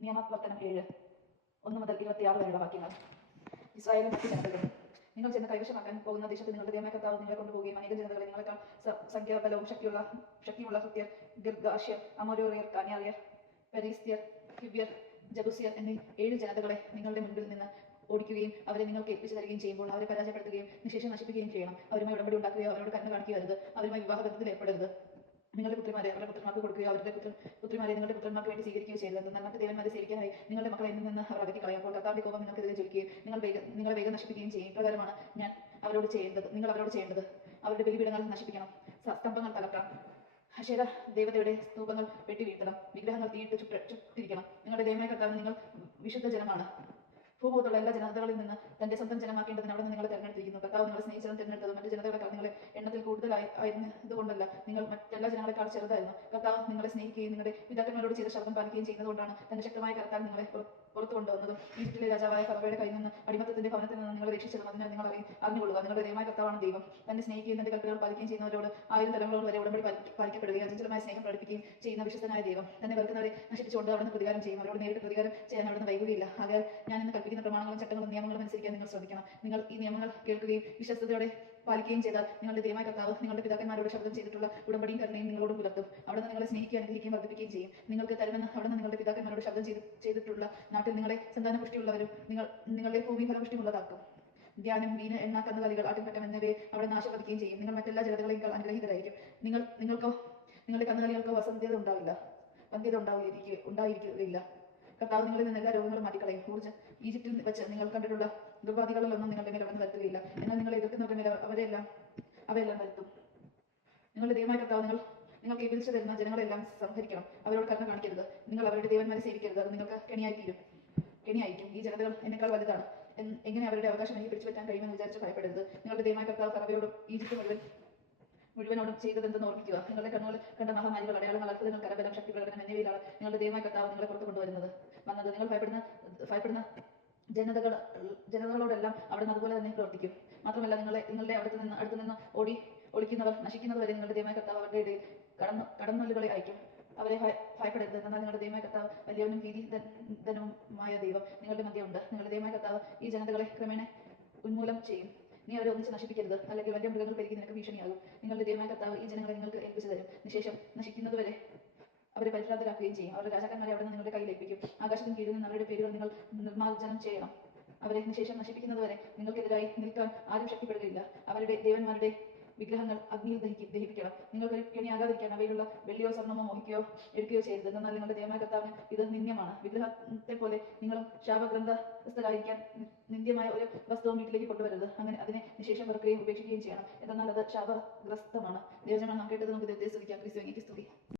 നിയമപ്രവർത്തനം ഏഴ് ഒന്ന് മുതൽ ഇരുപത്തിയാറ് വരെയുള്ള വാക്യങ്ങൾ. ഇസ്രായേലും മറ്റു ജനതകളും നിങ്ങൾ ചെന്ന് കൈവശമാക്കാൻ പോകുന്ന ദേശത്ത് നിങ്ങളുടെ ദൈവമായ കർത്താവ് നിങ്ങളെ കൊണ്ടുപോവുകയും അനേക ജനതകളെ നിങ്ങളെക്കാൾ സംഖ്യാബലവും ശക്തിയുള്ള ശക്തിയുള്ള ഹൃത്യർ ഗിർഗാഷ്യർ അമോരോറിയർ കാന്യാറിയർ പെരീസ്ത്യർ ഹിവ്യർ ജബുസിയർ എന്നീ ഏഴ് ജനതകളെ നിങ്ങളുടെ മുൻപിൽ നിന്ന് ഓടിക്കുകയും അവരെ നിങ്ങൾക്ക് ഏൽപ്പിച്ചു തരികയും ചെയ്യുമ്പോൾ അവരെ പരാജയപ്പെടുത്തുകയും നിശേഷം നശിപ്പിക്കുകയും ചെയ്യണം. അവരുമായി ഉടമ്പടി ഉണ്ടാക്കുകയോ അവരോട് കരുണ കാണിക്കരുത് അവരുമായി വിവാഹബന്ധത്തിൽ ഏർപ്പെടരുത്. നിങ്ങളുടെ പുത്രിമാരെ അവരുടെ പുത്രന്മാർക്ക് കൊടുക്കുകയോ അവരുടെ പുത്ര പുത്രിമാരെ നിങ്ങളുടെ പുത്രന്മാർക്ക് വേണ്ടി സ്വീകരിക്കുകയോ ചെയ്യരുത്. മറ്റ് ദേവന്മാരെ സേവിക്കാനായി നിങ്ങളുടെ മക്കളെ എന്നിൽ നിന്ന് അവർ അകറ്റി കളയുമ്പോൾ കർത്താവിന്റെ കോപം നിങ്ങൾക്കെതിരെ ജ്വലിക്കുകയും നിങ്ങൾ വേഗം നിങ്ങളെ വേഗം നശിപ്പിക്കുകയും ചെയ്യും. ഇപ്രകാരമാണ് ഞാൻ അവരോട് ചെയ്യേണ്ടത്. നിങ്ങൾ അവരോട് ചെയ്യേണ്ടത് അവരുടെ ബലിപീഠങ്ങൾ നശിപ്പിക്കണം. സ്തംഭങ്ങൾ തകർക്കണം. അശേര ദേവതയുടെ സ്തൂപങ്ങൾ വെട്ടി വീഴ്ത്തണം. വിഗ്രഹങ്ങൾ തീയിട്ട് ചുട്ട ചുട്ടിരിക്കണം നിങ്ങളുടെ ദൈവമായ കർത്താവ് നിങ്ങൾ വിശുദ്ധ ജനമാണ്. ഭൂമുഖത്തുള്ള എല്ലാ ജനതകളിൽ നിന്ന് തന്റെ സ്വന്തം ജനമാക്കേണ്ടതിന് അവിടെ നിന്ന് നിങ്ങളെ തിരഞ്ഞെടുത്തിരിക്കുന്നു. കർത്താവ് നിങ്ങളെ സ്നേഹിച്ചതും തിരഞ്ഞെടുത്തത് മറ്റു ജനതകളെക്കാൾ നിങ്ങളെ എണ്ണത്തിൽ കൂടുതലായി ആയിരുന്നതുകൊണ്ടല്ല നിങ്ങൾ മറ്റെല്ലാ ജനങ്ങളെക്കാൾ ചെറുതായിരുന്നു. കർത്താവ് നിങ്ങളെ സ്നേഹിക്കുകയും നിങ്ങളുടെ പിതാക്കന്മാരോട് ചെയ്ത ശബ്ദം പാലിക്കുകയും ചെയ്യുന്നതുകൊണ്ടാണ് തന്റെ ശക്തമായ കരത്താൽ നിങ്ങളെ പുറ- പുറത്തു കൊണ്ടുവന്നതും ഈജിപ്തിലെ രാജാവായ ഫറവയുടെ കയ്യിൽ നിന്ന് അടിമത്തത്തിന്റെ ഭവനത്തിൽ നിന്ന് നിങ്ങളെ രക്ഷിച്ചതും അതിനാൽ നിങ്ങൾ അറിയും അറിഞ്ഞുകൊള്ളുക. നിങ്ങളുടെ ദൈവമായ കർത്താവാണ് ദൈവം. തന്നെ സ്നേഹിക്കുകയും തന്റെ കൽപ്പനകൾ പാലിക്കുകയും ചെയ്യുന്നവരോട് ആയിരം തലമുറകൾ വരെ ഉടമ്പടി പാലി- പാലിക്കപ്പെടുകയും അചഞ്ചലമായ സ്നേഹം പ്രകടിപ്പിക്കുകയും ചെയ്യുന്ന വിശ്വസ്തനായ ദൈവം. തന്നെ വെറുക്കുന്നവരെ നശിപ്പിച്ചുകൊണ്ട് അവിടുന്ന് പ്രതികാരം ചെയ്യും. അവരോട് നേരിട്ട് പ്രതികാരം ചെയ്യാൻ അവിടുന്ന് വൈകുകയില്ല. ആകയാൽ ഞാൻ ഇന്ന് കൽപ്പിക്കുന്ന പ്രമാണങ്ങളും ചട്ടങ്ങളും അനുസരിക്കാൻ നിങ്ങൾ ശ്രദ്ധിക്കണം. നിങ്ങൾ ഈ നിയമങ്ങൾ കേൾക്കുകയും വിശ്വസ്തയോടെ പാലിക്കുകയും ചെയ്താൽ നിങ്ങളുടെ ദൈവമായ കർത്താവ് നിങ്ങളുടെ പിതാക്കന്മാരോട് ശബ്ദം ചെയ്തിട്ടുള്ള ഉടമ്പടിയും കരുണയും നിങ്ങളോട് പുലർത്തും. അവിടെ നിങ്ങളെ സ്നേഹിക്കുകയും അനുഗ്രഹിക്കുകയും വർദ്ധിപ്പിക്കുകയും ചെയ്യും. നിങ്ങൾക്ക് തരുമെന്ന് അവിടെ നിങ്ങളുടെ പിതാക്കന്മാരോട് ശബ്ദം ചെയ്ത് ചെയ്തിട്ടുള്ള നാട്ടിൽ നിങ്ങളെ സന്താന പുഷ്ടിയുള്ളവരും നിങ്ങൾ നിങ്ങളുടെ ഭൂമി ഫലപുഷ്ടിയുള്ളതാക്കും. ധ്യാനം വീണ് എണ്ണ കന്നുകാലികൾ ആട്ടിൻപറ്റം എന്നിവയെ അവിടെ നാശപതിക്കുകയും ചെയ്യും. നിങ്ങൾ മറ്റെല്ലാ ജനതകളെയും അനുഗ്രഹീതരായിരിക്കും. നിങ്ങൾ നിങ്ങൾക്കോ നിങ്ങളുടെ കന്നുകാലികൾക്കോ വസന്തത ഉണ്ടാവില്ല. വന്ധ്യത ഉണ്ടാവുകയിരിക്കുക ഉണ്ടായിരിക്കുകയില്ല. കർത്താവ് നിങ്ങളിൽ നിന്ന് എല്ലാ രോഗങ്ങളും മാറ്റിക്കളയും. ഊർജ ഈജിപ്തിൽ വെച്ച് നിങ്ങൾ കണ്ടിട്ടുള്ള ദുർബാധികളിലൊന്നും നിങ്ങളുടെ മേൽ കടന്നു വരുത്തുകയില്ല. എന്നാൽ നിങ്ങൾ എതിർക്കുന്നവരുടെ മേൽ അവരെല്ലാം അവയെല്ലാം വരുത്തും. നിങ്ങളുടെ ദൈവമായ കർത്താവ് നിങ്ങൾ നിങ്ങൾക്ക് വിളിച്ചു തരുന്ന ജനങ്ങളെല്ലാം സംഹരിക്കണം. അവരോട് കരുണ കാണിക്കരുത്. നിങ്ങൾ അവരുടെ ദൈവന്മാരെ സേവിക്കരുത്. അത് നിങ്ങൾക്ക് കെണിയായി കെണിയായിരിക്കും. ഈ ജനതകൾ എന്നെക്കാൾ വലുതാണ്. എങ്ങനെ അവരുടെ അവകാശം എനിക്ക് പിടിച്ചു പറ്റാൻ കഴിയുമെന്ന് വിചാരിച്ച് ഭയപ്പെടരുത്. നിങ്ങളുടെ ദൈവമായ കർത്താവ് ഫറവയോടും ഈജിപ്ത് മുഴുവൻ മുഴുവനോടും ചെയ്തതെന്തെന്ന് ഓർമ്മിക്കുക. നിങ്ങളുടെ കണ്ണുകൾ കണ്ട മഹാമാരികൾ അടയാളങ്ങൾ അത്ഭുതങ്ങൾ കരബലം ശക്തി പ്രകടനം എന്നിവയിലാണ് നിങ്ങളുടെ ദൈവമായ കർത്താവ് നിങ്ങളെ പുറത്തു കൊണ്ടുവരുന്നത്. വന്നത്. നിങ്ങൾ ഭയപ്പെടുന്ന ഭയപ്പെടുന്ന ജനതകൾ ജനതകളോടെല്ലാം അവിടുന്ന് അതുപോലെ തന്നെ പ്രവർത്തിക്കും. മാത്രമല്ല നിങ്ങളെ നിങ്ങളുടെ അടുത്ത് നിന്ന് അടുത്ത് നിന്ന് ഓടി ഒളിക്കുന്നവർ നശിക്കുന്നത് വരെ നിങ്ങളുടെ ദൈവമായ കർത്താവ് അവരുടെ ഇടയിൽ കടന്നു കടന്നലുകളെ അയക്കും അവരെ ഭയ- ഭയപ്പെടരുത്. എന്നാൽ നിങ്ങളുടെ ദൈവമായ കർത്താവ് വലിയവനും ഭീതി ധനവുമായ ദൈവം നിങ്ങളുടെ മധ്യമുണ്ട് നിങ്ങളുടെ ദൈവമായ കർത്താവ് ഈ ജനതകളെ ക്രമേണ ഉന്മൂലം ചെയ്യും. നീ അവരെ ഒന്നിച്ച് നശിപ്പിക്കരുത്. അല്ലെങ്കിൽ വലിയ മൃഗങ്ങൾ പെരുകി നിനക്ക് ഭീഷണിയാകും. നിങ്ങളുടെ ദൈവമായ കർത്താവ് ഈ ജനങ്ങളെ നിങ്ങൾക്ക് ഏൽപ്പിച്ചു തരും. നിശേഷം നശിക്കുന്നതുവരെ പരിഭ്രാന്തരാക്കുകയും ചെയ്യും. അവരുടെ രാജാക്കന്മാരെ അവിടെ നിന്ന് നിങ്ങളുടെ കയ്യിൽ ഏൽപ്പിക്കും. ആകാശത്തിന് കീഴിൽ നിന്ന് അവരുടെ പേരുകൾ നിങ്ങൾ നിർമ്മാർജനം ചെയ്യണം. അവരെ നിശേഷം നശിപ്പിക്കുന്നതുവരെ നിങ്ങൾക്കെതിരായി നിൽക്കാൻ ആരും ശക്തിപ്പെടുകയില്ല. അവരുടെ ദേവന്മാരുടെ വിഗ്രഹങ്ങൾ അഗ്നിയിൽ ദഹിക്കും ദഹിപ്പിക്കണം നിങ്ങൾക്ക് കെണിയാകാതിരിക്കാൻ അവയിലുള്ള വെള്ളിയോ സ്വർണമോ മോഹിക്കുകയോ എടുക്കുകയോ ചെയ്യരുത്. എന്നാൽ നിങ്ങളുടെ ദേവമായ കർത്താവിന് ഇത് നിന്ദ്യമാണ്. വിഗ്രഹത്തെ പോലെ നിങ്ങളും ശാപഗ്രന്ഥസ്ഥരായിരിക്കാൻ നിന്ദ്യമായ ഒരു വസ്തുവും വീട്ടിലേക്ക് കൊണ്ടുവരരുത്. അങ്ങനെ അതിനെ നിശേഷം വെറുക്കുകയും ഉപേക്ഷിക്കുകയും ചെയ്യണം. എന്നാൽ അത് ശാപഗ്രസ്തമാണ്. ദൈവജനം നാം കേട്ടത് നമുക്ക് ദൈവത്തെ സ്തുതിക്കാം. ക്രിസ്തു സ്തുതി.